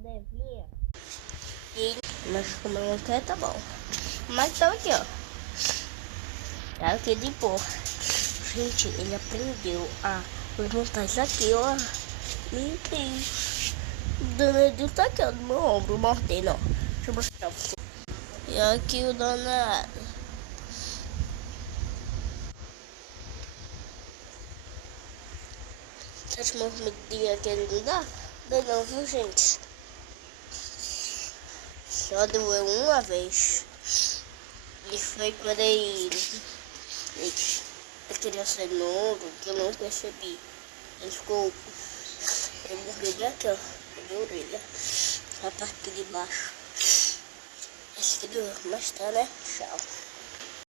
devia. Mas como eu não quero, tá bom. Mas tá aqui, ó. Tá aqui de boa. Gente, ele aprendeu a levantar isso aqui, ó. Meu Deus. O danadinho tá aqui, ó, no meu ombro, mordendo, ó. Deixa eu mostrar pra você. E aqui o danado. Esse movimento que ele não dá? Não, viu, gente? Só doeu uma vez. E foi quando ele queria ser novo, que eu não percebi. Ele ficou. Ele morreu de aqui, ó. De orelha. A parte de baixo. Esse aqui doeu, mas tá, né? Tchau.